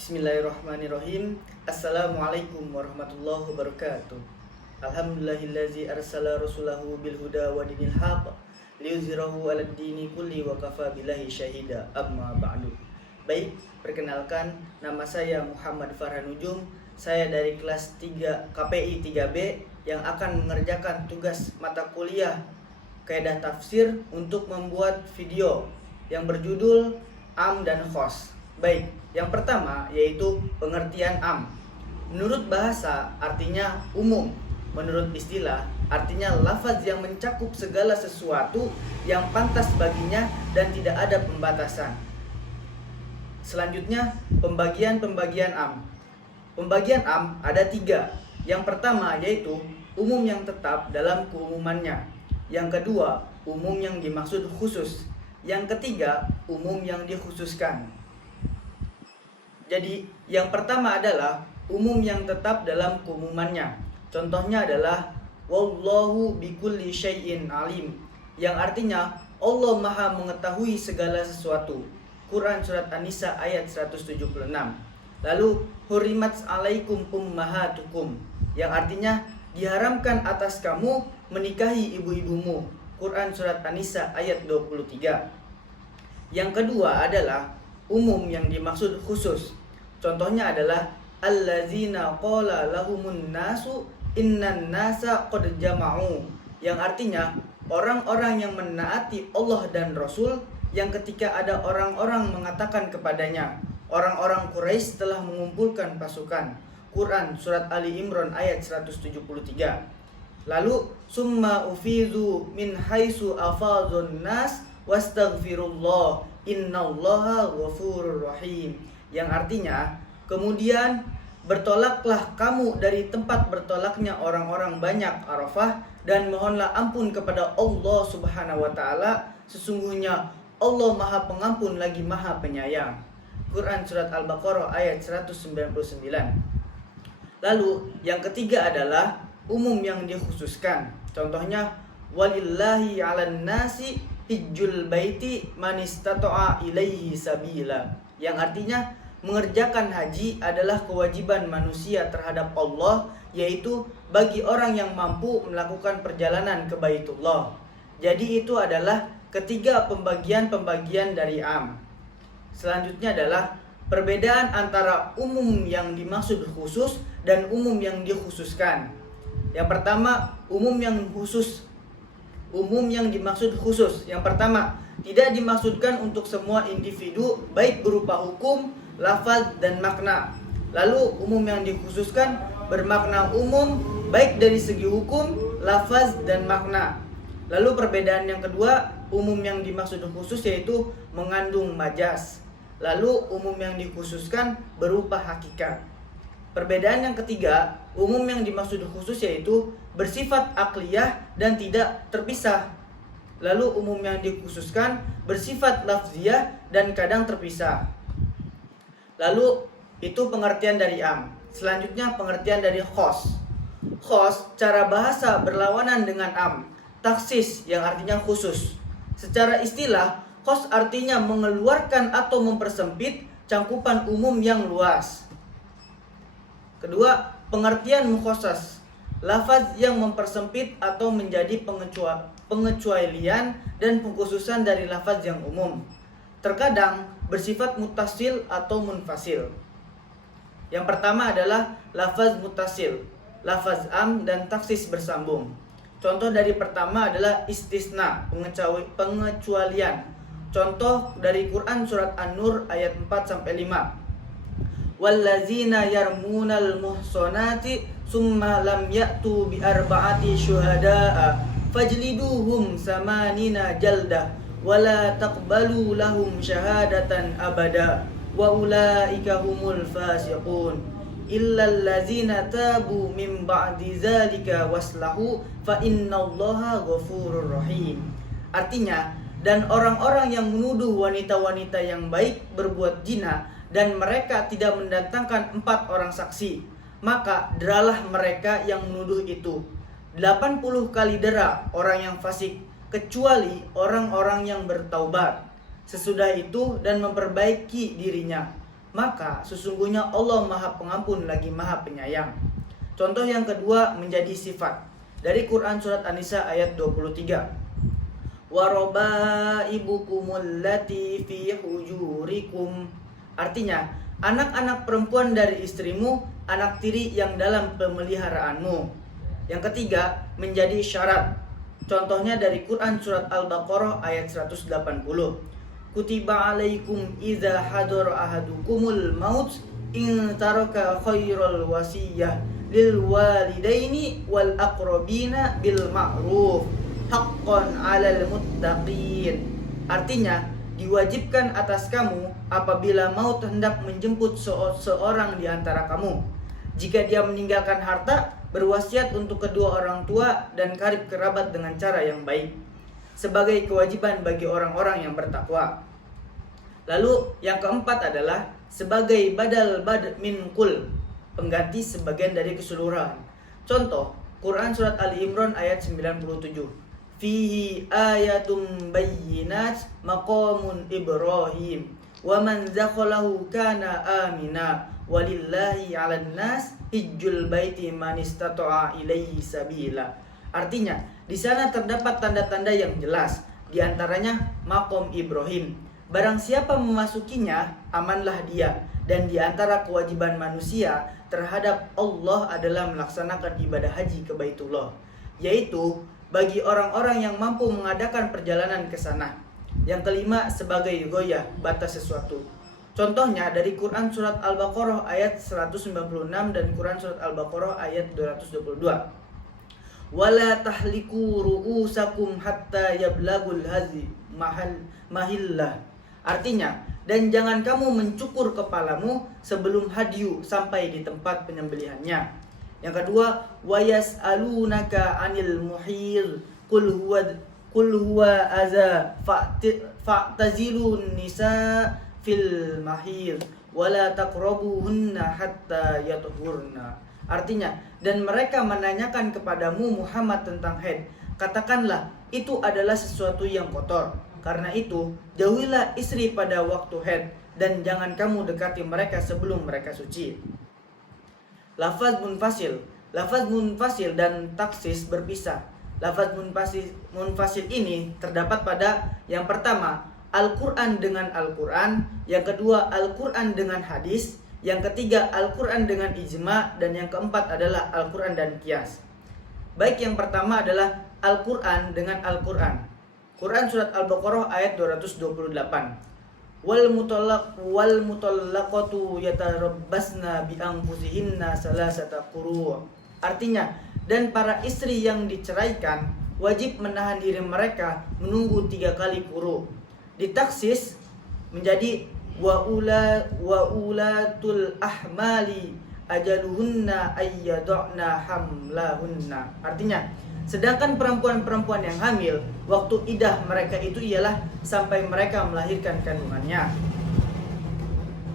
Bismillahirrahmanirrahim. Assalamualaikum warahmatullahi wabarakatuh. Alhamdulillahillazi arsala rasulahu bil huda wa dinil haq liyuzhirahu 'alad dini kulli wa kafa billahi syahida. Amma ba'du. Baik, perkenalkan, nama saya Muhammad Farhan Ujum. Saya dari kelas 3 KPI 3B yang akan mengerjakan tugas mata kuliah Kaidah Tafsir untuk membuat video yang berjudul am dan khos. Baik, yang pertama yaitu pengertian am. Menurut bahasa artinya umum. Menurut istilah artinya lafaz yang mencakup segala sesuatu yang pantas baginya dan tidak ada pembatasan. Selanjutnya pembagian am. Pembagian am ada 3. Yang pertama yaitu umum yang tetap dalam keumumannya. Yang kedua umum yang dimaksud khusus. Yang ketiga umum yang dikhususkan. Jadi yang pertama adalah umum yang tetap dalam keumumannya. Contohnya adalah wallahu bikulli syai'in alim, yang artinya Allah Maha mengetahui segala sesuatu. Quran surat An-Nisa ayat 176. Lalu hurimat alaikum ummahatukum, yang artinya diharamkan atas kamu menikahi ibu-ibumu. Quran surat An-Nisa ayat 23. Yang kedua adalah umum yang dimaksud khusus. Contohnya adalah allazina qala lahumun nasu innan nasa qad jama'u, yang artinya orang-orang yang menaati Allah dan Rasul, yang ketika ada orang-orang mengatakan kepadanya, orang-orang Quraisy telah mengumpulkan pasukan. Quran surat Ali Imran ayat 173. Lalu summa ufizu min haitsu afadzun nas wastaghfirullah innallaha ghafurur rahim, yang artinya kemudian bertolaklah kamu dari tempat bertolaknya orang-orang banyak Arafah dan mohonlah ampun kepada Allah Subhanahu wa taala, sesungguhnya Allah Maha Pengampun lagi Maha Penyayang. Quran surat Al-Baqarah ayat 199. Lalu yang ketiga adalah umum yang dikhususkan. Contohnya walillahi 'alan nasi hijjul baiti man istata'a ilaihi sabila, yang artinya mengerjakan haji adalah kewajiban manusia terhadap Allah, yaitu bagi orang yang mampu melakukan perjalanan ke Baitullah. Jadi itu adalah ketiga pembagian dari am. Selanjutnya adalah perbedaan antara umum yang dimaksud khusus dan umum yang dikhususkan. Yang pertama, umum yang dimaksud khusus. Yang pertama, tidak dimaksudkan untuk semua individu baik berupa hukum, lafaz, dan makna. Lalu umum yang dikhususkan bermakna umum baik dari segi hukum, lafaz, dan makna. Lalu perbedaan yang kedua, umum yang dimaksud khusus yaitu mengandung majas. Lalu umum yang dikhususkan berupa hakikat. Perbedaan yang ketiga, umum yang dimaksud khusus yaitu bersifat akliyah dan tidak terpisah. Lalu umum yang dikhususkan bersifat lafziyah dan kadang terpisah. Lalu itu pengertian dari am. Selanjutnya pengertian dari khos. Khos cara bahasa berlawanan dengan am. Taksis yang artinya khusus. Secara istilah, khos artinya mengeluarkan atau mempersempit cangkupan umum yang luas. Kedua, pengertian mukhassas, lafaz yang mempersempit atau menjadi pengecualian dan pengkhususan dari lafaz yang umum. Terkadang bersifat mutasil atau munfasil. Yang pertama adalah lafaz mutasil, lafaz am dan taksis bersambung. Contoh dari pertama adalah istisna, pengecualian. Contoh dari Quran surat An-Nur ayat 4-5. Wallazina yarmunal muhsonati summa lam ya'tu bi arba'ati syuhada'a fajliduhum samanina jaldah wala taqbalu lahum syahadatan abada wa ulaika humul fasiqun illal ladzina tabu min ba'di zalika waslahu fa innallaha ghafurur rahim. Artinya, dan orang-orang yang menuduh wanita-wanita yang baik berbuat zina dan mereka tidak mendatangkan 4 orang saksi, maka deralah mereka yang menuduh itu 80 kali dera orang yang fasik, kecuali orang-orang yang bertaubat sesudah itu dan memperbaiki dirinya. maka sesungguhnya Allah Maha Pengampun lagi Maha Penyayang. Contoh yang kedua menjadi sifat. Dari Quran Surat An-Nisa ayat 23. Warabaibukumul lati fi hujurikum. Artinya, anak-anak perempuan dari istrimu, anak tiri yang dalam pemeliharaanmu. Yang ketiga, menjadi syarat. Contohnya dari Quran Surat Al-Baqarah ayat 180. Kutiba alaikum idza hadara ahadukumul maut in taraka khairul wasiyah lil walidaini wal aqrabina bil ma'ruf haqqan 'alal muttaqin. Artinya, diwajibkan atas kamu apabila maut hendak menjemput seorang di antara kamu. Jika dia meninggalkan harta, berwasiat untuk kedua orang tua dan karib kerabat dengan cara yang baik, sebagai kewajiban bagi orang-orang yang bertakwa. Lalu yang keempat adalah sebagai badal min kul, pengganti sebagian dari keseluruhan. Contoh, Quran Surat Ali Imran ayat 97. Fihi ayatum bayyinat maqamun Ibrahim wa man dakhalahu kana amina walillahi 'alan nas hijjul baiti man istata'a ilaihi sabila. Artinya, di sana terdapat tanda-tanda yang jelas, di antaranya maqam Ibrahim. Barang siapa memasukinya, amanlah dia. Dan di antara kewajiban manusia terhadap Allah adalah melaksanakan ibadah haji ke Baitullah, yaitu bagi orang-orang yang mampu mengadakan perjalanan ke sana. Yang kelima, sebagai goyah, batas sesuatu. Contohnya dari Quran Surat Al-Baqarah ayat 196 dan Quran Surat Al-Baqarah ayat 222. Wala tahliku ru'usakum hatta yablagul hazi mahillah. Artinya, dan jangan kamu mencukur kepalamu sebelum hadyu sampai di tempat penyembelihannya. Yang kedua, wayas'alunaka 'anil muhir qul huwa adza fa'tazilun nisa fil mahir wala taqrabuhunna hatta yatuhurna. Artinya, dan mereka menanyakan kepadamu Muhammad tentang haid, katakanlah itu adalah sesuatu yang kotor. Karena itu, jauhilah istri pada waktu haid dan jangan kamu dekati mereka sebelum mereka suci. Lafaz munfasil dan taksis berpisah. Lafaz munfasil ini terdapat pada yang pertama, Al-Quran dengan Al-Quran, yang kedua Al-Quran dengan hadis, yang ketiga Al-Quran dengan ijma, dan yang keempat adalah Al-Quran dan qiyas. Baik yang pertama adalah Al-Quran dengan Al-Quran. Quran Surat Al-Baqarah ayat 228. Wal mutallaqatu yatarabbasna bi anfusihinna salasata quru'. Artinya, dan para istri yang diceraikan wajib menahan diri mereka menunggu 3 kali quru'. Ditaksis menjadi wa ulatul ahmali ajaluhunna ayyadna hamlahunna. Artinya, sedangkan perempuan-perempuan yang hamil, waktu idah mereka itu ialah sampai mereka melahirkan kandungannya.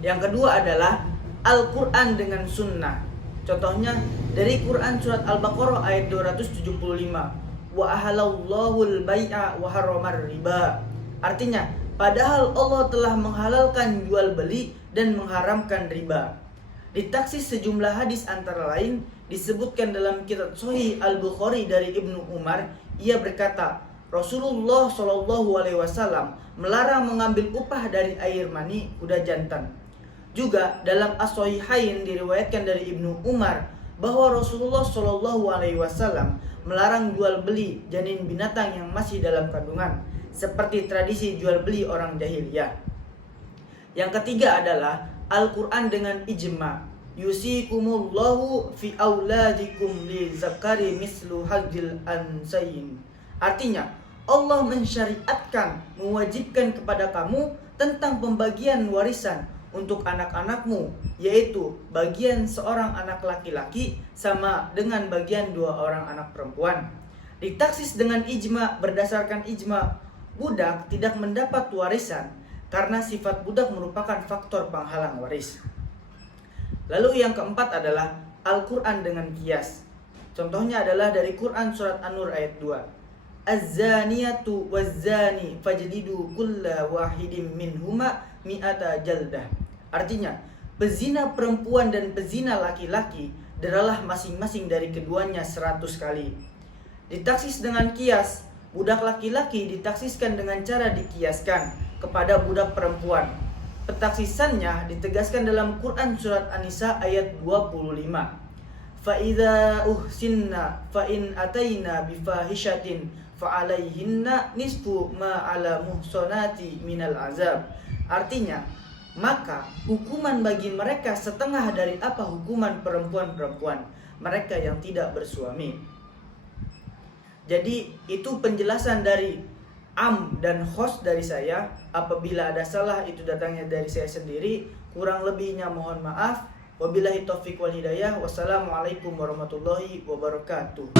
Yang kedua adalah Al-Quran dengan sunnah. Contohnya dari Quran Surat Al-Baqarah ayat 275. Wa ahalallahul bai'a wa harramar riba. Artinya, padahal Allah telah menghalalkan jual beli dan mengharamkan riba. Ditaksis sejumlah hadis antara lain disebutkan dalam kitab Sahih Al-Bukhari dari Ibnu Umar, ia berkata, Rasulullah SAW melarang mengambil upah dari air mani kuda jantan. Juga dalam As-Sahihain diriwayatkan dari Ibnu Umar bahwa Rasulullah SAW melarang jual beli janin binatang yang masih dalam kandungan, seperti tradisi jual beli orang jahiliyah. Yang ketiga adalah Al-Quran dengan ijma. Yusikumullahu fi auladikum li zakari mislu hadzil ansayin. Artinya, Allah mensyariatkan, mewajibkan kepada kamu tentang pembagian warisan untuk anak-anakmu, yaitu bagian seorang anak laki-laki sama dengan bagian 2 orang anak perempuan. Ditaksis dengan ijma, berdasarkan ijma, budak tidak mendapat warisan karena sifat budak merupakan faktor penghalang waris. Lalu yang keempat adalah Al-Quran dengan qiyas. Contohnya adalah dari Quran Surat An-Nur ayat 2. Az-zaniyatu waz-zani fajlidu kulla wahidin minhuma mi'ata jaldah. Artinya, pezina perempuan dan pezina laki-laki deralah masing-masing dari keduanya 100 kali. Ditaksis dengan kias, budak laki-laki ditaksiskan dengan cara dikiaskan kepada budak perempuan. Pentaksisannya ditegaskan dalam Quran surat An-Nisa ayat 25. Fa'idza uhsinna fa'in ataina bifahishatin fa'alaihinna nisfu ma 'ala muhsanati minal azab. Artinya, maka hukuman bagi mereka setengah dari apa hukuman perempuan-perempuan mereka yang tidak bersuami. Jadi itu penjelasan dari am dan khos dari saya. Apabila ada salah itu datangnya dari saya sendiri. Kurang lebihnya mohon maaf. Wabillahi taufiq wal hidayah. Wassalamualaikum warahmatullahi wabarakatuh.